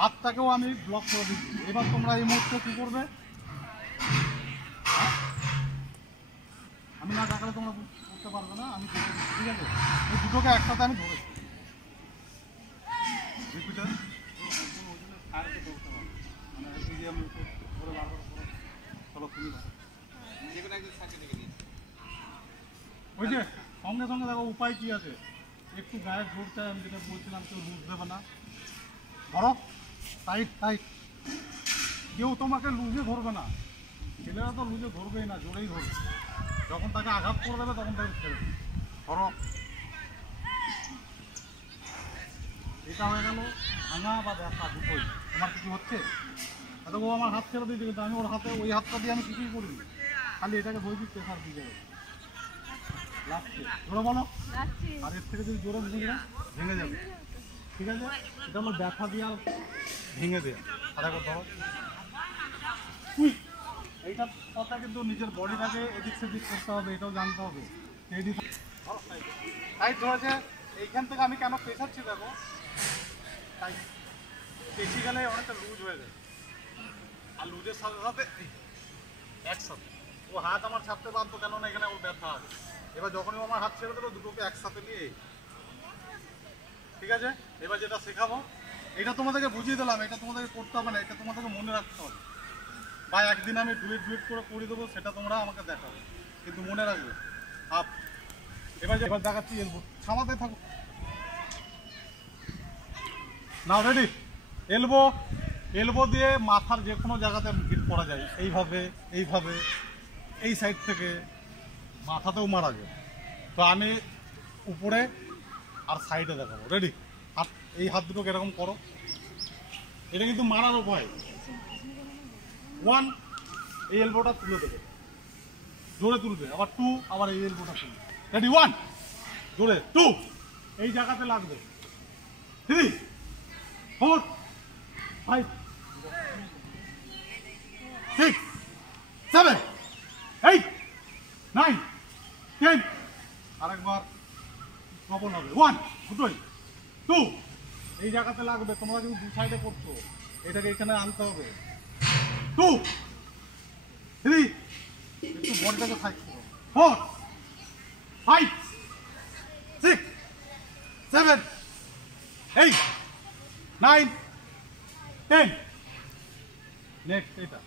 হাতটাকেও আমি ব্লক করে দিচ্ছি। এবার তোমরা এই মুহূর্তে কী করবে, আমি না দেখালে তোমরা করতে পারবে না, আমি ঠিক আছে। এই দুটোকে একসাথে আমি ধরেছি, রিপিটার ওই যে সঙ্গে সঙ্গে দেখো উপায় কি আছে, একটু গায়ে জোর চাই, আমি যেটা বলছিলাম কেউ লুজ দেবে না, ধরো টাইট টাইট, কেউ তোমাকে লুজে ধরবে না, ছেলেরা তো লুজে ধরবেই না, জোরেই ধরবে, যখন তাকে আঘাত করে দেবে তখন তাকে ছেড়ে ধরো। এটা হয়ে গেল ভাঙা বা ব্যথা দুটোই। তোমার কিছু হচ্ছে, এত ও আমার হাত ছেড়ে দিয়েছে, কিন্তু আমি ওর হাতে ওই হাতটা দিয়ে আমি কিছুই করিনি, খালি এটাকে বই দিই প্রেশার দিয়ে যাবে, লাগছে জোরে বলো, আর এর থেকে যদি জোরে ভেঙে ভেঙে যাবে, ঠিক আছে। এটা হলো ব্যথা দিয়ে আর ভেঙে দেয়, আধা কথা ধরো। এইটা কথা কিন্তু নিজের বডিটাকে এদিক সেদিক করতে হবে, এটাও জানতে হবে। তাই ধরেছে এইখান থেকে আমি কেন পেছাচ্ছি দেখো, তাই পেছি গেলে অনেকটা লুজ হয়ে যায়, আর লুজের সাথে সাথে একসাথে ও হাত আমার ছাড়তে পারতো, কেননা এখানে ওর ব্যথা আছে। এবার যখনই আমার হাত ছেড়ে দেবো দুটোকে একসাথে নিয়ে, ঠিক আছে। এবার যেটা শেখাবো এটা তোমাদেরকে বুঝিয়ে দিলাম, এটা তোমাদেরকে করতে হবে না, এটা তোমাদেরকে মনে রাখতে হবে, বা একদিন আমি ডুয়েট করে দেবো, সেটা তোমরা আমাকে দেখাবে, কিন্তু মনে রাখবে আপ। এবার দেখাচ্ছি এলবো, সামাতে থাকো নাও, রেডি। এলবো এলবো দিয়ে মাথার যে কোনো জায়গাতে হিট করা যায়, এইভাবে এইভাবে, এই সাইড থেকে মাথাতেও মারা যায়। তো আমি উপরে আর সাইডে দেখাবো, রেডি। হাত এই হাত দুটোকে এরকম করো, এটা কিন্তু মারার উপায়। 1, এই এলবোটা তুলে দেবে, জোরে তুলবে, আবার 2, আবার এই এলবোটা তুলবে, রেডি। 1 জোরে, 2 এই জায়গাতে লাগবে, 3, 4, 5, 6, 7, 8, 9, 10, আরেকবার কখন হবে, 1 দুটোই, 2 এই জায়গাতে লাগবে। তোমরা যদি দু সাইডে করছো, এটাকে এখানে আনতে হবে, 2, 3 একটু বডিটাকে সাইড করো, 4, 5, 6, 7, 8, 9, 10 নেক্সট এটা